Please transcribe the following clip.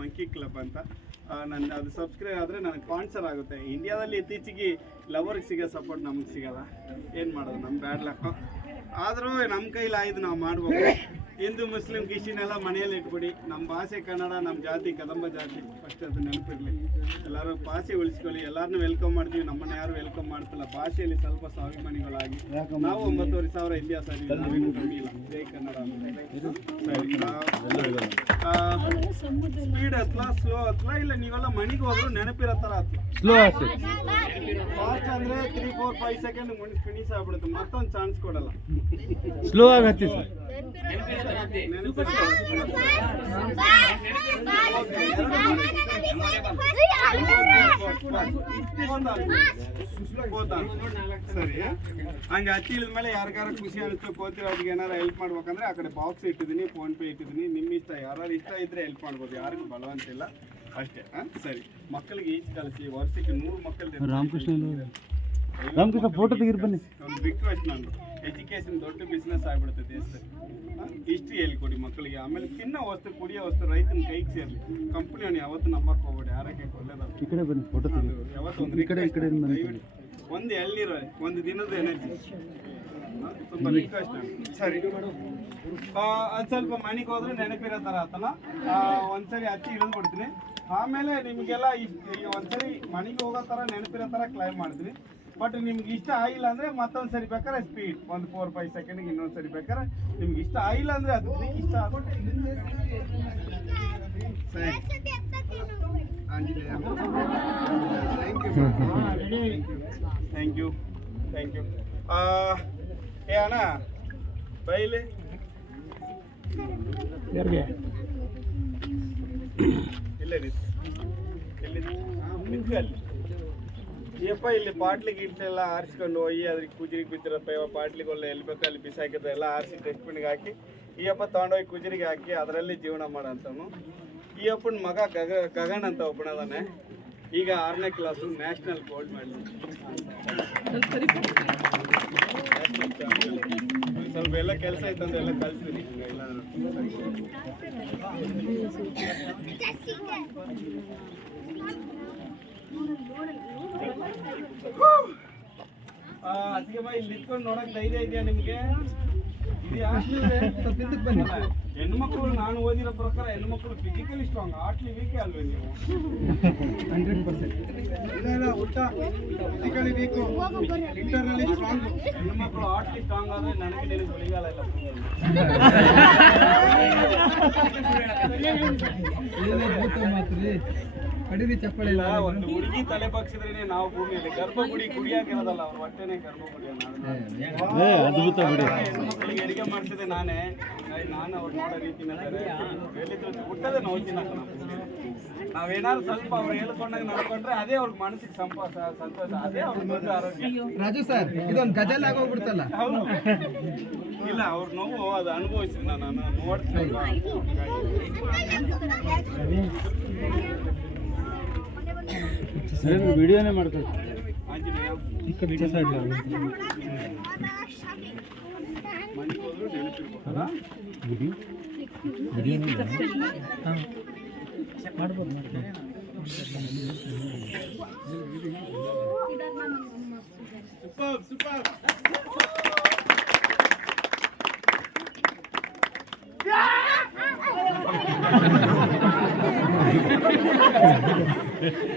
Monkey club ಅಂತ. ನನ್ನ ಅದು ಸಬ್ಸ್ಕ್ರೈಬ್ ಆದರೆ ನನಗೆ ಸ್ಪಾನ್ಸರ್ ಆಗುತ್ತೆ. ಇಂಡಿಯಾದಲ್ಲಿ ಇತ್ತೀಚೆಗೆ ಲವರ್ಗೆ ಸಿಗೋ ಸಪೋರ್ಟ್ ನಮಗೆ ಸಿಗಲ್ಲ. ಏನು ಮಾಡೋದು ನಮ್ಮ ಬ್ಯಾಡ್ ಲಕ್ಕು ಆದರೂ ನಮ್ಮ ಕೈಲಿ ಆಯ್ದು ನಾವು ಮಾಡ್ಬೋದು ಹಿಂದೂ ಮುಸ್ಲಿಂ ಕಿಶಿನೆಲ್ಲ ಎಲ್ಲ ಮನೆಯಲ್ಲಿ ಇಟ್ಬಿಡಿ. ನಮ್ಮ ಭಾಷೆ ಕನ್ನಡ ನಮ್ಮ ಜಾತಿ ಕದಂಬ ಜಾತಿ ಫಸ್ಟ್ ಅದು ನೆನಪಿರಲಿ. ಎಲ್ಲರೂ ಭಾಷೆ ಉಳಿಸ್ಕೊಳ್ಳಿ. ಎಲ್ಲರನ್ನೂ ವೆಲ್ಕಮ್ ಮಾಡ್ತೀವಿ. ನಮ್ಮನ್ನ ಯಾರು ವೆಲ್ಕಮ್ ಮಾಡ್ತಿಲ್ಲ. ಭಾಷೆಯಲ್ಲಿ ಸ್ವಲ್ಪ ಸ್ವಾಭಿಮಾನಿಗಳಾಗಿ. ನಾವು ಒಂಬತ್ತುವರೆ ಸಾವಿರ ಇತಿಹಾಸ ನಾವೇನು ಕಮ್ಮಿ ಇಲ್ಲ. ಜೈ ಕನ್ನಡ. ಸ್ಪೀಡ್ ಹತ್ಲ ಸ್ಲೋ ಹತ್ಲ ಇಲ್ಲ ನೀವೆಲ್ಲ ಮನೆಗೆ ಹೋದ್ರು ನೆನಪಿರೋ ಥರ ಹತ್ಲ? ಸ್ಲೋ ಆಗ್ತದೆ ಫಾಸ್ಟ್ ಅಂದ್ರೆ ತ್ರೀ ಫೋರ್ ಫೈವ್ ಸೆಕೆಂಡ್ ಮುಗಿಸ್ ಫಿನಿಶ್ ಆಗ್ಬಿಡುತ್ತೆ. ಮತ್ತೊಂದು ಚಾನ್ಸ್ ಕೊಡಲ್ಲ. ಸ್ಲೋ ಆಗತ್ತೆ ಸರ್. ಸರಿ ಹಂಗೆ ಹತ್ತಿ ಮೇಲೆ ಯಾರಿಗಾರ ಖುಷಿ ಅನಿಸ್ತು ಕೋತಿರೋ ಅವ್ರಿಗೆ ಏನಾರ ಹೆಲ್ಪ್ ಮಾಡ್ಬೇಕಂದ್ರೆ ಆ ಕಡೆ ಬಾಕ್ಸ್ ಇಟ್ಟಿದ್ದೀನಿ ಫೋನ್ ಪೇ ಇಟ್ಟಿದ್ದೀನಿ ನಿಮ್ಮ ಇಷ್ಟ ಯಾರು ಇಷ್ಟ ಇದ್ರೆ ಹೆಲ್ಪ್ ಮಾಡ್ಬೋದು ಯಾರಿಗೂ ಬಲವಂತ ಇಲ್ಲ ಅಷ್ಟೇ ಹಾಂ ಸರಿ ಮಕ್ಕಳಿಗೆ ಈಜು ಕಲಿಸಿ ವರ್ಷಕ್ಕೆ ನೂರು ಮಕ್ಕಳು ರಾಮಕೃಷ್ಣ ರಾಮಕೃಷ್ಣ ಫೋಟೋ ತೆಗಿರ್ಬನ್ನಿ ಒಂದು ನಂದು. ಎಜುಕೇಶನ್ ದೊಡ್ಡ ಬಿಸ್ನೆಸ್ ಆಗ್ಬಿಡುತ್ತೆ ದೇಶದಲ್ಲಿ. ಹಿಸ್ಟ್ರಿ ಹೇಳ್ಕೊಡಿ ಮಕ್ಕಳಿಗೆ. ಆಮೇಲೆ ತಿನ್ನೋ ವಸ್ತು ಕುಡಿಯೋ ವಸ್ತು ರೈತನ ಕೈಗೆ ಸೇರಲಿ. ಕಂಪ್ನಿಯನ್ನು ಯಾವತ್ತು ನಂಬಕ್ಕೆ ಹೋಗ್ಬೇಡಿ. ಆರೋಗ್ಯಕ್ಕೆ ಒಳ್ಳೇದಲ್ಲ ಈ ಕಡೆ ಬನ್ನಿ ಫೋಟೋ ತೆಗೀರಿ. ಅದು ಯಾವತ್ತು ಒಂದು ಈ ಕಡೆ ಈ ಕಡೆ ಒಂದು ಎಳ್ನೀರು ಒಂದು ದಿನದ ಎನರ್ಜಿ ತುಂಬ ರಿಕ್ವೆಸ್ಟ್ ಸರಿ. ಆ, ಸ್ವಲ್ಪ ಮನೆಗೆ ಹೋದ್ರೆ ನೆನಪಿರೋ ಥರ ಆತನ ಒಂದ್ಸರಿ ಹತ್ತಿ ಇಳಿದು ಬಿಡ್ತೀನಿ ಆಮೇಲೆ ನಿಮಗೆಲ್ಲ ಒಂದ್ಸರಿ ಮನೆಗೆ ಹೋಗೋ ಥರ ನೆನಪಿರೋ ಥರ ಕ್ಲೈಮ್ ಮಾಡಿದ್ವಿ ಬಟ್ ನಿಮ್ಗೆ ಇಷ್ಟ ಆಗಿಲ್ಲ ಅಂದ್ರೆ ಮತ್ತೊಂದು ಸರಿ ಬೇಕಾದ್ರೆ ಸ್ಪೀಡ್ ಒಂದು ಫೋರ್ ಫೈವ್ ಸೆಕೆಂಡ್ಗೆ ಇನ್ನೊಂದು ಸರಿ ಬೇಕಾದ್ರೆ ನಿಮ್ಗೆ ಇಷ್ಟ ಆಗಿಲ್ಲ ಅಂದ್ರೆ ಅದು ಇಷ್ಟ ಥ್ಯಾಂಕ್ ಯು ಥ್ಯಾಂಕ್ ಯು ಏ ಅಣ್ಣ, ಬೈಲಿ. ಇಲ್ಲೇ ನಿಂತು ಎಲ್ಲಿ ನಿಂತು ಅಲ್ಲಿ. ಯಪ್ಪ ಇಲ್ಲಿ ಗಿಟ್ಲೆಲ್ಲ ಆರಿಸ್ಕೊಂಡು ಹೋಗಿ ಅದ್ರಿಗೆ ಕುಜಿರಿಗೆ ಬಿದ್ದಿರಪ್ಪ ಇವ ಬಾಟ್ಲಿಗೆ ಒಳ್ಳೆ ಎಲ್ಲಿ ಬೇಕೋ ಅಲ್ಲಿ ಬಿಸಾಕಿದ್ರೆ ಎಲ್ಲ ಆರಿಸಿ ಡಸ್ಟ್ಬಿನ್ಗೆ ಹಾಕಿ ಈ ಅಪ್ಪ ತೊಗೊಂಡೋಗಿ ಕುಜಿರಿಗೆ ಹಾಕಿ ಅದರಲ್ಲಿ ಜೀವನ ಮಾಡೋಂಥವನು ಈ ಅಪ್ಪನ ಮಗ ಗಗ ಗಗನ್ ಅಂತ ಒಬ್ಬನದಾನೆ ಈಗ ಆರನೇ ಕ್ಲಾಸು ನ್ಯಾಷನಲ್ ಗೋಲ್ಡ್ ಮೆಡಲ್. ಸ್ವಲ್ಪ ಎಲ್ಲ ಕೆಲಸ ಇತ್ತಂದ್ರೆ ಎಲ್ಲ ಕಲ್ಸಿರಿ ಅದಕ್ಕೆ ಇಲ್ಲಿ ನಿಂತ್ಕೊಂಡು ನೋಡಕ್ ಧೈರ್ಯ ಇದೆಯಾ ನಿಮ್ಗೆ? ಹೆಣ್ಮಕ್ಳು ನಾನು ಓದಿರೋ ಪ್ರಕಾರ ಹೆಣ್ಮಕ್ಳು ಫಿಸಿಕಲಿ ಸ್ಟ್ರಾಂಗ್ ಆಟ್ಲಿ ವೀಕೆ ಅಲ್ವೇ ನೀವು ಹಂಡ್ರೆಡ್ ಪರ್ಸೆಂಟ್ ಹೆಣ್ಮಕ್ಳು ಆಟ್ಲಿ ಸ್ಟ್ರಾಂಗ್ ಆದ್ರೆ ನನಗೆ ನಿನಗೆ ಬಳಿಗಾಲ ಇಲ್ಲ ಕಡಿರಿ ಚಪ್ಪಳಿ ಇಲ್ಲ ಒಂದು ಹುಡುಗಿ ತಲೆ ಬಗ್ಸಿದ್ರೇನೆ ನಾವು ಭೂಮಿಯಲ್ಲಿ ಗರ್ಭಗುಡಿ ಗುಡಿಯಾಗಿರೋದಲ್ಲ ಅವ್ರ ಹೊಟ್ಟೆನೆ ಗರ್ಭಗುಡಿ ಅದ್ಭುತ ಬಿಡಿ. ಹೆಣ್ಮಕ್ಳಿಗೆ ಅಡಿಗೆ ಮಾಡ್ತಿದ್ದೆ ನಾನೇ. ನಾನು ಅವ್ರು ನೋಡೋ ರೀತಿ ಹೇಳಿದ್ದು ಹುಟ್ಟದೆ ನೋಡ್ತೀನಿ ನಾವು. ನಾವೇನಾದ್ರು ಸ್ವಲ್ಪ ಅವ್ರು ಹೇಳ್ಕೊಂಡಾಗ ನಡ್ಕೊಂಡ್ರೆ ಅದೇ ಅವ್ರಿಗೆ ಮನಸ್ಸಿಗೆ ಸಂಪಾಸ ಸಂತೋಷ. ಅದೇ ಅವ್ರ ದೊಡ್ಡ ಆರೋಗ್ಯ. ರಾಜು ಸರ್ ಇದೊಂದು ಗಜಲ್ ಆಗೋಗ್ಬಿಡ್ತಲ್ಲ. ಹೌದು. ಇಲ್ಲ ಅವ್ರ ನೋವು ಅದು ಅನುಭವಿಸಿದ ನಾನು ನೋಡ್ತೀನಿ. ಸರ್ ವಿಡಿಯೋನೇ ಮಾಡ್ತಾರೆ ಆಂಜನೇಯ ಈ ಕಡೆ ಸೈಡ್ ಮನೆಗೆ ಹೋದ್ರು ನೆನಪಿರ್ಬೇಕಲ್ಲ ಮಾಡ್ಬೋದು ಮಾಡ್ಬೋದು ಸೂಪರ್ ಸೂಪರ್ ಇದು ಅದ್ಭುತ